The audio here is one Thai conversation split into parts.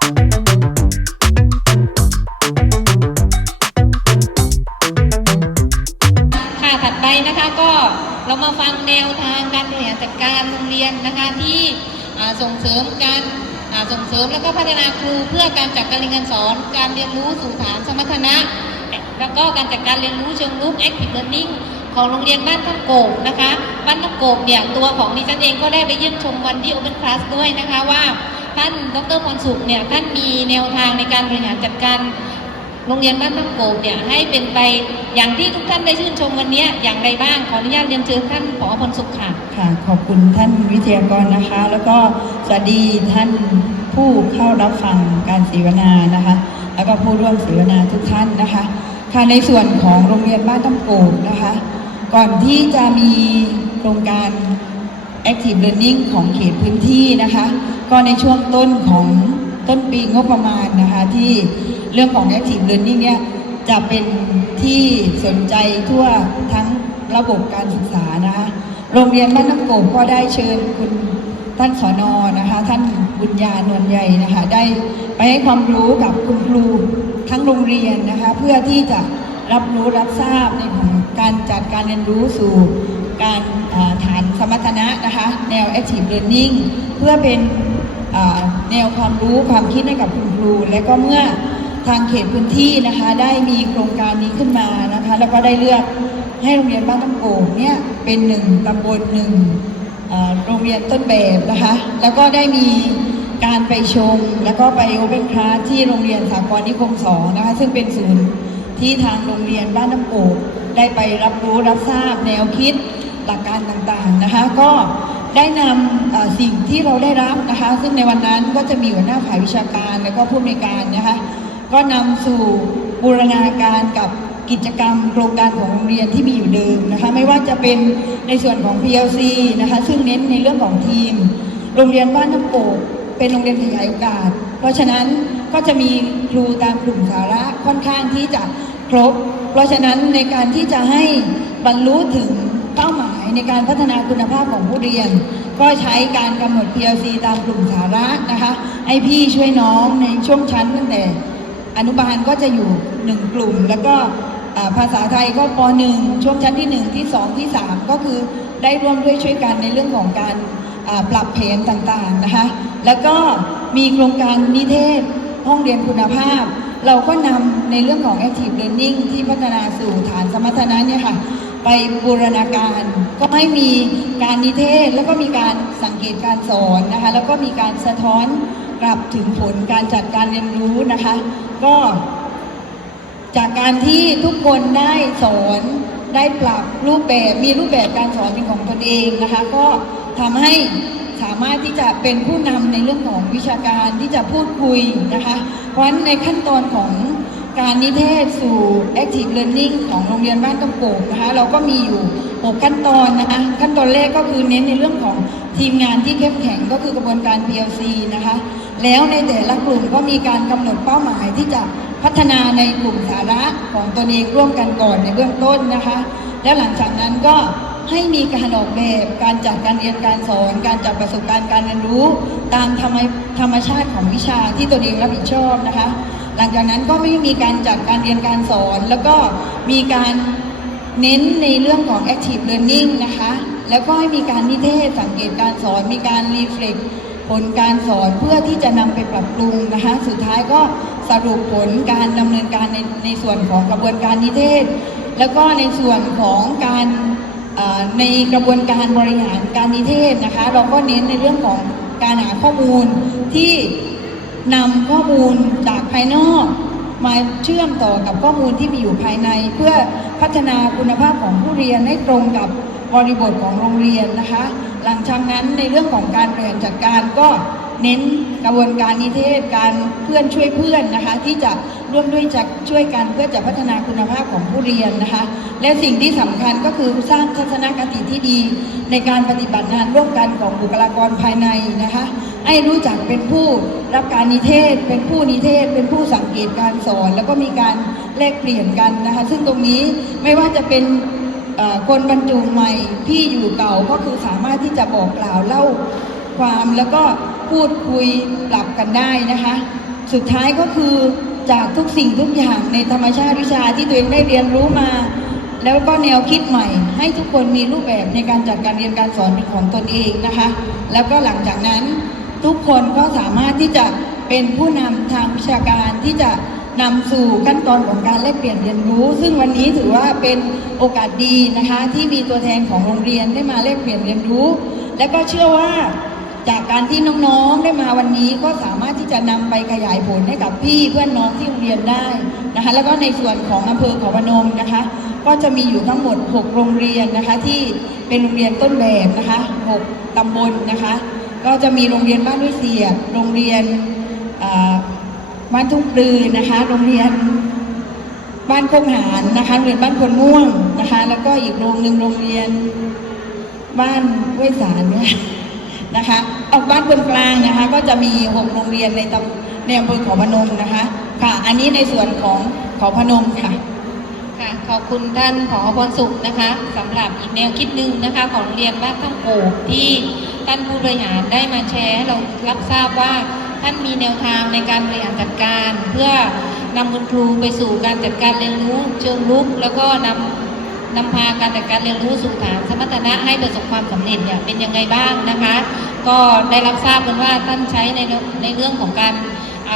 ค่ะถัดไปนะคะก็เรามาฟังแนวทางการบริหารจัดการโรงเรียนนะคะที่ส่งเสริมการส่งเสริมและก็พัฒนาครูเพื่อการจัดการเรียนการสอน การเรียนรู้สู่ฐานสมรรถนะ แล้วก็การจัดการเรียนรู้เชิงรุก active learning ของโรงเรียนบ้านทับโกบนะคะ บ้านทับโกบเนี่ยตัวของดิฉันเองก็ได้ไปเยี่ยมชมวันที่ Open Class ด้วยนะคะว่า ท่านดรพรสุขเนี่ยท่านมีแนวทางในการบริหารจัดการโรงเรียนบ้านทับโกบเนี่ยให้เป็นไปอย่างที่ทุกท่านได้ชื่นชมวันนี้อย่างไรบ้างขออนุญาตเรียนเชิญท่านผอพลสุขค่ะค่ะ ขอบคุณท่านวิทยากรนะคะ แล้วก็สวัสดีท่านผู้เข้ารับฟังการเสวนานะคะ แล้วก็ผู้ร่วมเสวนาทุกท่านนะคะค่ะในส่วนของโรงเรียนบ้านต้ำโกบนะคะ ก่อนที่จะมีโครงการ Active Learning ของเขตพื้นที่นะคะ ก็ในช่วงต้นของต้นปีงบประมาณนะคะที่เรื่องของ Active Learning เนี่ยจะเป็นที่สนใจทั่วทั้งระบบการศึกษานะคะโรงเรียนบ้านน้ำโกบก็ได้เชิญคุณท่านสอนอนะคะ ท่านบุญญานวลใหญ่นะคะ ได้ไปให้ความรู้กับคุณครูทั้งโรงเรียนนะคะ เพื่อที่จะรับรู้รับทราบในของการจัดการเรียนรู้สู่การฐานสมรรถนะนะคะ แนว active learning เพื่อเป็น แนวความรู้ความคิดให้กับคุณครู และก็เมื่อทางเขตพื้นที่นะคะ ได้มีโครงการนี้ขึ้นมานะคะ แล้วก็ได้เลือกให้โรงเรียนบ้านต้งโกงเนี่ยเป็นหนึ่งตำบลหนึ่งโรงเรียนต้นแบบนะคะ แล้วก็ได้มีการไปชม แล้วก็ไปโอเ n นคลาสที่โรงเรียนสากลนิคมสองนะคะ ซึ่งเป็นศูนย์ที่ทางโรงเรียนบ้านน้ำโกกได้ไปรับรู้รับทราบแนวคิดหลักการต่างๆนะคะ ก็ ได้นำเอ่อสิ่งที่เราได้รับนะคะ ซึ่งในวันนั้นก็จะมีหัวหน้าฝ่ายวิชาการและก็ผู้อำนวยการนะคะก็นำสู่บูรณาการกับกิจกรรมโครงการของโรงเรียนที่มีอยู่เดิมนะคะ ไม่ว่าจะเป็นในส่วนของ PLC นะคะ ซึ่งเน้นในเรื่องของทีม โรงเรียนบ้านน้ำโกกเป็นโรงเรียนขยายโอกาส เพราะฉะนั้นก็จะมีครูตามกลุ่มสาระค่อนข้างที่จะครบ เพราะฉะนั้นในการที่จะให้บรรลุถึง เป้าหมายในการพัฒนาคุณภาพของผู้เรียน ก็ใช้การกำหนด PLC ตามกลุ่มสาระนะคะให้พี่ช่วยน้องในช่วงชั้นตั้งแต่อนุบาลก็จะอยู่หนึ่งกลุ่ม แล้วก็ภาษาไทยก็ปหนึ่งช่วงชั้นที่หนึ่งที่สองที่สามก็คือได้ร่วมด้วยช่วยกันในเรื่องของการปรับแผนต่างๆนะคะ แล้วก็มีโครงการนิเทศห้องเรียนคุณภาพ เราก็นำในเรื่องของ Active Learning ที่พัฒนาสู่ฐานสมรรถนะเนี่ยค่ะ ไปบูรณาการ ก็ให้มีการนิเทศ แล้วก็มีการสังเกตการสอนนะคะแล้วก็มีการสะท้อนกลับถึงผลการจัดการเรียนรู้นะคะ ก็ จากการที่ทุกคนได้สอนได้ปรับรูปแบบมีรูปแบบการสอนเป็นของตนเองนะคะ ก็ทำให้สามารถที่จะเป็นผู้นำในเรื่องของวิชาการที่จะพูดคุยนะคะ เพราะฉะนั้นในขั้นตอนของ การนิเทศสู่ active learning ของโรงเรียนบ้านต้นโป่งนะคะเราก็มีอยู่ 6 ขั้นตอนนะคะขั้นตอนแรกก็คือเน้นในเรื่องของทีมงานที่เข้มแข็งก็คือกระบวนการ PLC นะคะแล้วในแต่ละกลุ่มก็มีการกำหนดเป้าหมายที่จะพัฒนาในกลุ่มสาระของตนเองร่วมกันก่อนในเบื้องต้นนะคะ แล้วหลังจากนั้นก็ให้มีการออกแบบการจัดการเรียนการสอน การจัดประสบการณ์การเรียนรู้ ตามธรรมธรรมชาติของวิชาที่ตนเองรับผิดชอบนะคะ หลังจากนั้นก็ไม่มีการจัดการเรียนการสอน แล้วก็มีการเน้นในเรื่องของ active learning นะคะ แล้วก็ให้มีการนิเทศสังเกตการสอน มีการ reflect ผลการสอนเพื่อที่จะนำไปปรับปรุงนะคะ สุดท้ายก็สรุปผลการดำเนินการในในส่วนของกระบวนการนิเทศ แล้วก็ในส่วนของการในกระบวนการบริหารการนิเทศนะคะ เราก็เน้นในเรื่องของการหาข้อมูลที่ นำข้อมูลจากภายนอก มาเชื่อมต่อกับข้อมูลที่มีอยู่ภายใน เพื่อพัฒนาคุณภาพของผู้เรียนให้ตรงกับบริบทของโรงเรียนนะคะ หลังจากนั้นในเรื่องของการบริหารจัดการก็เน้นกระบวนการนิเทศการเพื่อนช่วยเพื่อนนะคะ ที่จะร่วมด้วยจะช่วยกันเพื่อจะพัฒนาคุณภาพของผู้เรียนนะคะ และสิ่งที่สำคัญก็คือสร้างทัศนคติที่ดีในการปฏิบัติงานร่วมกันของบุคลากรภายในนะคะ ให้รู้จักเป็นผู้รับการนิเทศ เป็นผู้นิเทศ เป็นผู้สังเกตการสอน แล้วก็มีการแลกเปลี่ยนกันนะคะ ซึ่งตรงนี้ไม่ว่าจะเป็นคนบรรจุใหม่พี่อยู่เก่าก็คือสามารถที่จะบอกกล่าวเล่าความแล้วก็พูดคุยปรับกันได้นะคะ สุดท้ายก็คือจากทุกสิ่งทุกอย่างในธรรมชาติวิชาที่ตัวเองได้เรียนรู้มา แล้วก็แนวคิดใหม่ ให้ทุกคนมีรูปแบบในการจัดการเรียนการสอนเป็นของตนเองนะคะ แล้วก็หลังจากนั้น ทุกคนก็สามารถที่จะเป็นผู้นำทางวิชาการที่จะนำสู่ขั้นตอนของการแลกเปลี่ยนเรียนรู้ ซึ่งวันนี้ถือว่าเป็นโอกาสดีนะคะ ที่มีตัวแทนของโรงเรียนได้มาแลกเปลี่ยนเรียนรู้ และก็เชื่อว่าจากการที่น้องๆได้มาวันนี้ก็สามารถที่จะนำไปขยายผลให้กับพี่เพื่อนน้องที่โรงเรียนได้นะคะแล้วก็ในส่วนของอำเภอขาพนมนะคะ ก็จะมีอยู่ทั้งหมด 6 โรงเรียนนะคะที่เป็นโรงเรียนต้นแบบนะคะ 6ตำบลนะคะ ก็จะมีโรงเรียนบ้านวิเศษโรงเรียนบ้านทุ่งปลือนะคะ โรงเรียนบ้านโคกหานนะคะ โรงเรียนบ้านคนม่วงนะคะ แล้วก็อีกโรงหนึ่งโรงเรียนบ้านห้วยสารเนี่ยนะคะ ออกบ้านคนกลางนะคะ ก็จะมีหกโรงเรียนในตำในอำเภอขาพนมนะคะ ค่ะ อันนี้ในส่วนของขาพนมค่ะค่ะขอบคุณท่านผอพรสุขนะคะสำหรับอีกแนวคิดหนึ่งนะคะ ของโรงเรียนบ้านข้างโกกที่ ท่านผู้บริหารได้มาแชร์ให้เรารับทราบว่าท่านมีแนวทางในการบริหารจัดการ เพื่อนำคุณครูไปสู่การจัดการเรียนรู้เชิงรุก แล้วก็นำนำพาการจัดการเรียนรู้สู่ฐานสมรรถนะให้ประสบความสำเร็จเนี่ยเป็นยังไงบ้างนะคะ ก็ได้รับทราบกันว่าท่านใช้ในในเรื่องของการ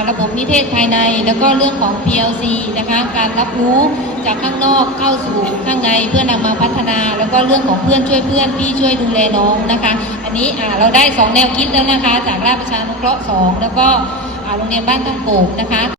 ระบบนิเทศภายใน แล้วก็เรื่องของ PLC นะคะการรับรู้จากข้างนอกเข้าสู่ข้างในเพื่อนำมาพัฒนา แล้วก็เรื่องของเพื่อนช่วยเพื่อนพี่ช่วยดูแลน้องนะคะ อันนี้เราได้ 2 แนวคิดแล้วนะคะ จากราชประชานุเคราะห์2แล้วก็โรงเรียนบ้านตั้งโกบนะคะ